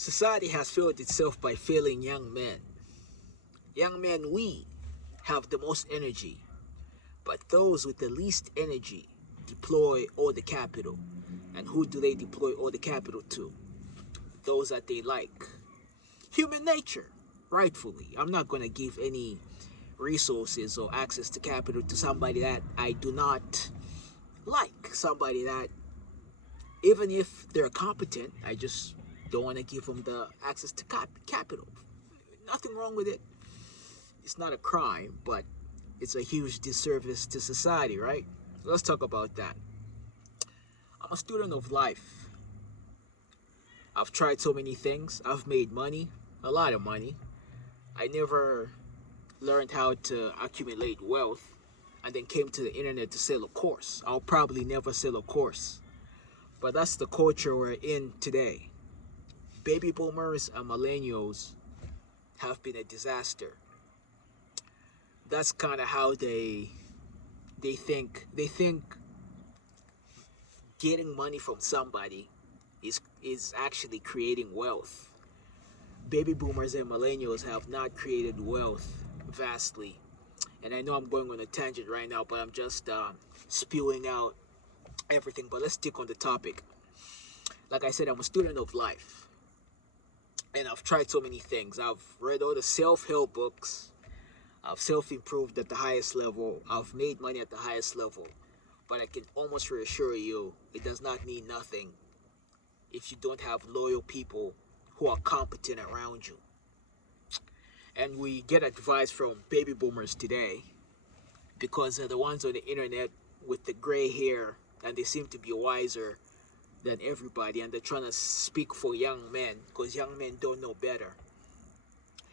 Society has failed itself by failing young men. Young men, we have the most energy, but those with the least energy deploy all the capital. And who do they deploy all the capital to? Those that they like. Human nature, rightfully. I'm not going to give any resources or access to capital to somebody that I do not like. Somebody that, even if they're competent, I just don't want to give them the access to capital. Nothing wrong with it. It's not a crime, but it's a huge disservice to society, right? Let's talk about that. I'm a student of life. I've tried so many things. I've made money, a lot of money. I never learned how to accumulate wealth and then came to the internet to sell a course. I'll probably never sell a course. But that's the culture we're in today. Baby boomers and millennials have been a disaster. That's kind of how they think. They think getting money from somebody is actually creating wealth. Baby boomers and millennials have not created wealth vastly. And I know I'm going on a tangent right now, but I'm just spewing out everything. But let's stick on the topic. Like I said, I'm a student of life. And I've tried so many things. I've read all the self-help books. I've self-improved at the highest level. I've made money at the highest level. But I can almost reassure you, it does not mean nothing if you don't have loyal people who are competent around you. And we get advice from baby boomers today because they're the ones on the internet with the gray hair and they seem to be wiser than everybody, and they're trying to speak for young men because young men don't know better.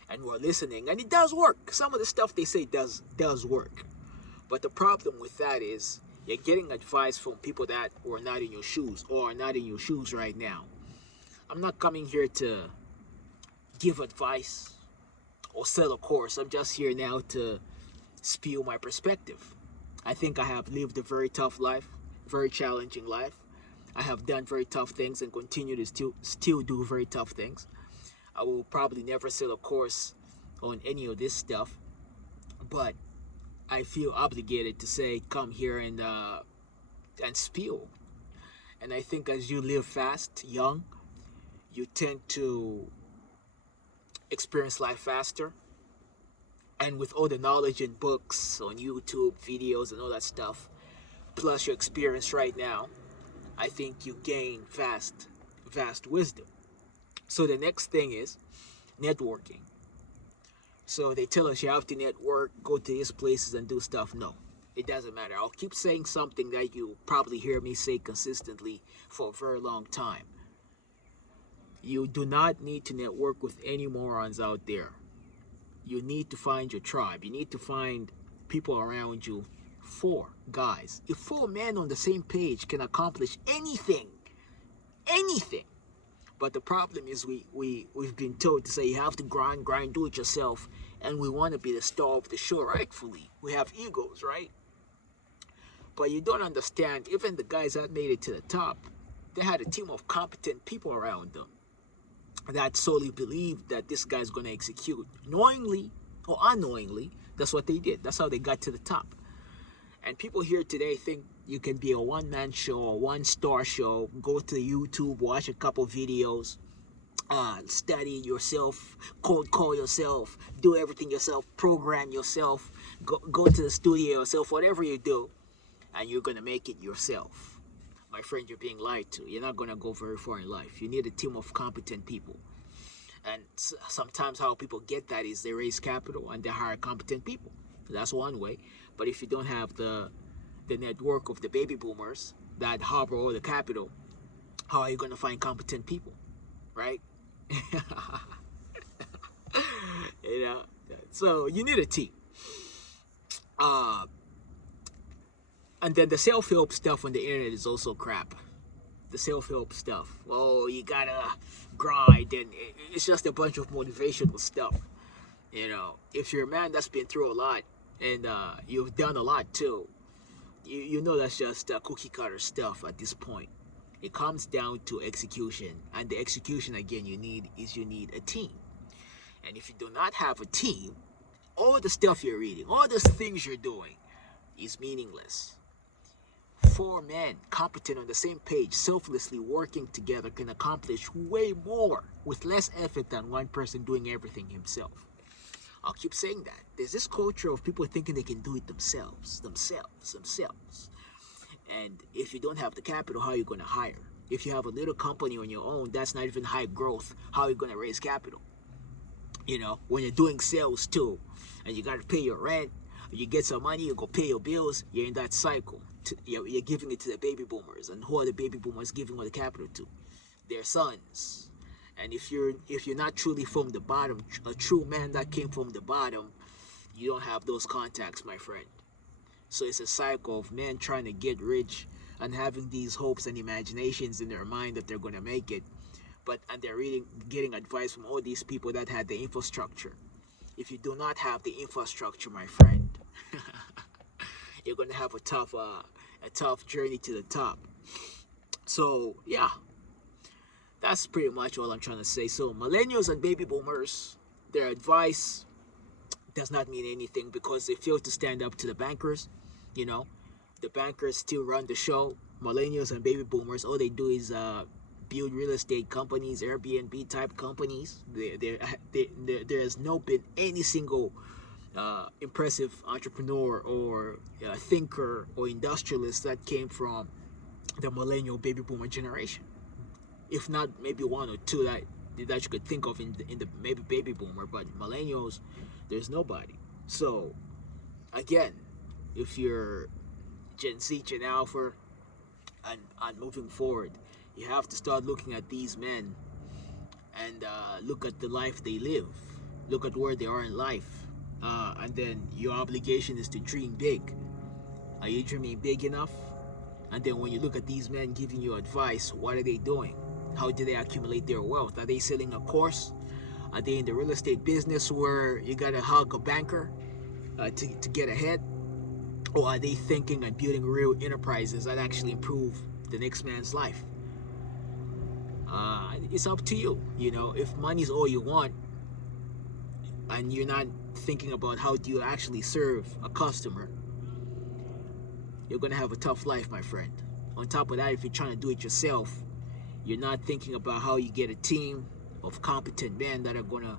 And we're listening, and it does work. Some of the stuff they say does work. But the problem with that is you're getting advice from people that were not in your shoes or are not in your shoes right now. I'm not coming here to give advice or sell a course. I'm just here now to spew my perspective. I think I have lived a very tough life, very challenging life. I have done very tough things and continue to still do very tough things. I will probably never sell a course on any of this stuff, but I feel obligated to say, come here and spew. And I think as you live fast, young, you tend to experience life faster. And with all the knowledge in books, on YouTube, videos, and all that stuff, plus your experience right now, I think you gain vast wisdom. So the next thing is networking. So they tell us you have to network, go to these places and do stuff. No, it doesn't matter. I'll keep saying something that you probably hear me say consistently for a very long time. You do not need to network with any morons out there. You need to find your tribe. You need to find people around you. 4 guys. If 4 men on the same page can accomplish anything. But the problem is we've been told to say you have to grind, do it yourself. And we want to be the star of the show, rightfully. We have egos, right? But you don't understand, even the guys that made it to the top, they had a team of competent people around them that solely believed that this guy's going to execute. Knowingly or unknowingly, that's what they did. That's how they got to the top. And people here today think you can be a one-man show, a one-star show, go to YouTube, watch a couple videos, study yourself, cold call yourself, do everything yourself, program yourself, go to the studio yourself, whatever you do, and you're going to make it yourself. My friend, you're being lied to. You're not going to go very far in life. You need a team of competent people. And sometimes how people get that is they raise capital and they hire competent people. That's one way. But if you don't have the network of the baby boomers that harbor all the capital, how are you going to find competent people, right? You know, so you need a team. And then the self-help stuff on the internet is also crap. The self-help stuff. Oh, you gotta grind, and it's just a bunch of motivational stuff. You know, if you're a man that's been through a lot and you've done a lot too, you know that's just cookie cutter stuff at this point. It comes down to execution, and the execution again you need a team. And if you do not have a team, all the stuff you're reading, all the things you're doing is meaningless. Four men competent on the same page, selflessly working together, can accomplish way more with less effort than one person doing everything himself. I'll keep saying that. There's this culture of people thinking they can do it themselves. And if you don't have the capital, how are you going to hire? If you have a little company on your own, that's not even high growth. How are you going to raise capital? You know, when you're doing sales too, and you got to pay your rent, you get some money, you go pay your bills, you're in that cycle. You're giving it to the baby boomers. And who are the baby boomers giving all the capital to? Their sons. And if you're not truly from the bottom, a true man that came from the bottom, you don't have those contacts, my friend. So it's a cycle of men trying to get rich and having these hopes and imaginations in their mind that they're going to make it. And they're getting advice from all these people that had the infrastructure. If you do not have the infrastructure, my friend, you're going to have a tough journey to the top. So yeah, that's pretty much all I'm trying to say. So millennials and baby boomers, their advice does not mean anything because they fail to stand up to the bankers. You know, the bankers still run the show. Millennials and baby boomers, all they do is build real estate companies, Airbnb type companies. There has not been any single impressive entrepreneur or thinker or industrialist that came from the millennial baby boomer generation. If not, maybe one or two that you could think of in the maybe baby boomer, but millennials, there's nobody. So again, if you're Gen Z, Gen Alpha, and moving forward, you have to start looking at these men and look at the life they live, look at where they are in life, and then your obligation is to dream big. Are you dreaming big enough? And then when you look at these men giving you advice, what are they doing? How do they accumulate their wealth? Are they selling a course? Are they in the real estate business where you gotta hug a banker to get ahead? Or are they thinking and building real enterprises that actually improve the next man's life? It's up to you. You know, if money's all you want and you're not thinking about how do you actually serve a customer, you're gonna have a tough life, my friend. On top of that, if you're trying to do it yourself, you're not thinking about how you get a team of competent men that are gonna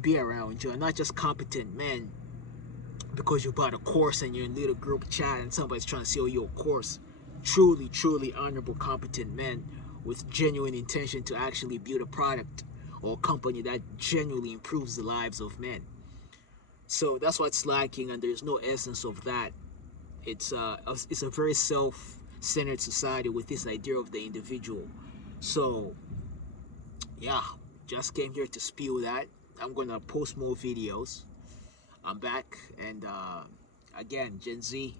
be around you, and not just competent men because you bought a course and you're in a little group chat and somebody's trying to sell you a course. Truly honorable, competent men with genuine intention to actually build a product or a company that genuinely improves the lives of men. So that's what's lacking, and there's no essence of that. It's a very self-centered society with this idea of the individual. So yeah, just came here to spew that. I'm gonna post more videos. I'm back, and again, Gen Z,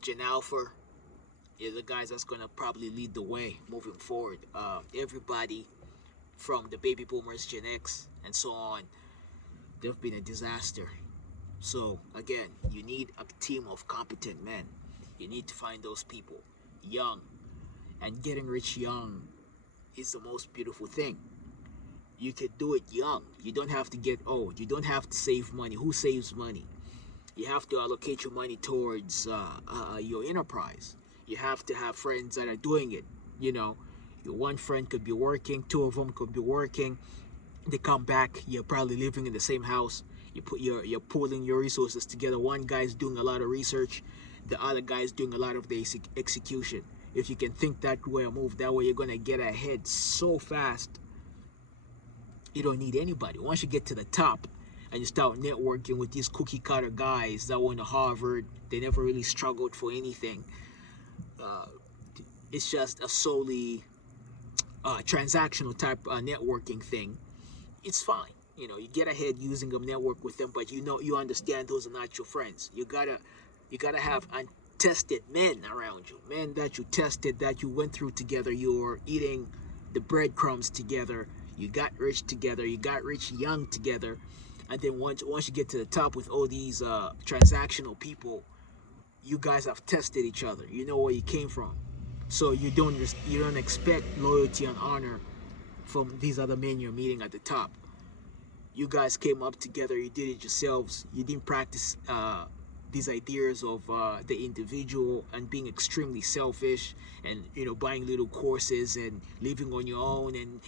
Gen Alpha, are the guys that's gonna probably lead the way moving forward. Everybody from the baby boomers, Gen X, and so on, they've been a disaster. So again, you need a team of competent men. You need to find those people young, and getting rich young is the most beautiful thing. You could do it young. You don't have to get old. You don't have to save money. Who saves money? You have to allocate your money towards your enterprise. You have to have friends that are doing it. You know, your one friend could be working, two of them could be working. They come back. You're probably living in the same house. You're pulling your resources together. One guy's doing a lot of research. The other guy's doing a lot of the execution. If you can think that way or move that way, you're gonna get ahead so fast. You don't need anybody. Once you get to the top and you start networking with these cookie cutter guys that went to Harvard, they never really struggled for anything. It's just a solely transactional type networking thing. It's fine. You know, you get ahead using them, network with them, but you understand those are not your friends. You gotta have untested men around you, men that you tested, that you went through together. You're eating the breadcrumbs together. You got rich together. You got rich young together. And then once you get to the top with all these transactional people, you guys have tested each other. You know where you came from. So you don't expect loyalty and honor from these other men you're meeting at the top. You guys came up together. You did it yourselves. You didn't practice these ideas of the individual and being extremely selfish, and buying little courses and living on your own, and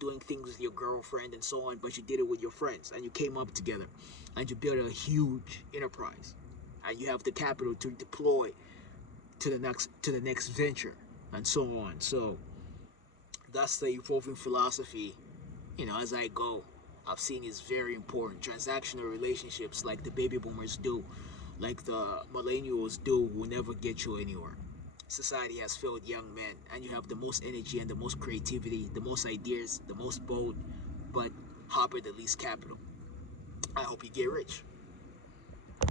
doing things with your girlfriend and so on. But you did it with your friends, and you came up together, and you built a huge enterprise, and you have the capital to deploy to the next venture, and so on. So that's the evolving philosophy. As I go, I've seen is very important. Transactional relationships, like the baby boomers do, like the millennials do, will never get you anywhere. Society has failed young men, and you have the most energy and the most creativity, the most ideas, the most bold, but harbor the least capital. I hope you get rich.